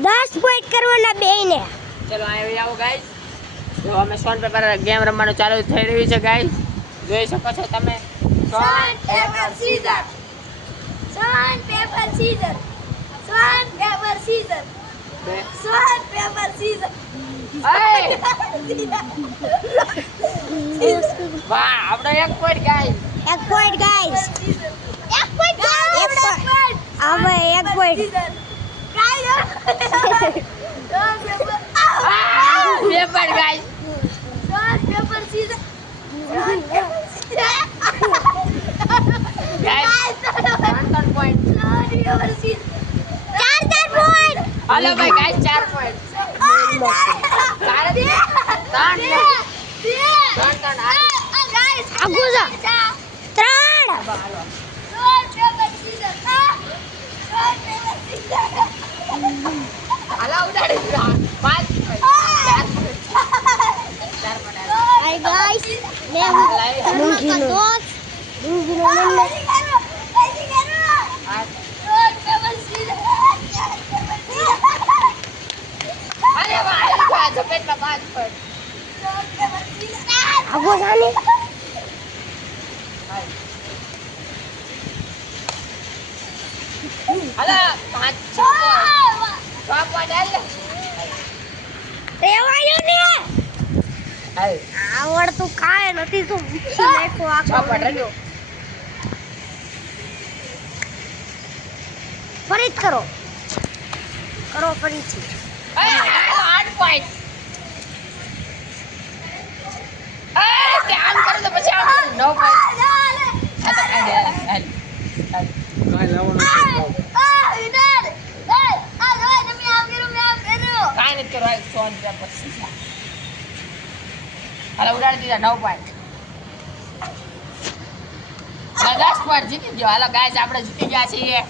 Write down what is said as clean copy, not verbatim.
10 point કરવાના બેયને. ચલો આવી આવો ગાઈસ. જો અમે સોન પેપર ગેમ રમવાનું ચાલુ થઈ રહ્યું છે ગાઈસ. જોઈ શકો છો તમે. Stone paper scissor. Stone paper scissor. Stone paper scissor. Stone paper scissor. વાહ આપણે 1 point guys. 1 point guys. 1 point guys. હવે 1 point. Guys. Paper guys. Stone paper scissor. Stone paper scissor. Guys 3 point. Stone paper scissor. 4 point. હાલો ભાઈ guys 4 point. આવડતું કાય નથી તો મૂકી નાખો આખો. ફરી કરો ફરીથી. 8 પોઈન્ટ. આમ કરો તો પછી આમ 9 પોઈન્ટ. કાઈ નથી કરો સોન પેપર સીઝર. હાલો ઉડાડી દીધા 9 પોઈન્ટ. 10 પોઈન્ટ જીતી ગયો. હાલો ગાઈસ આપણે જીતી ગયા છીએ.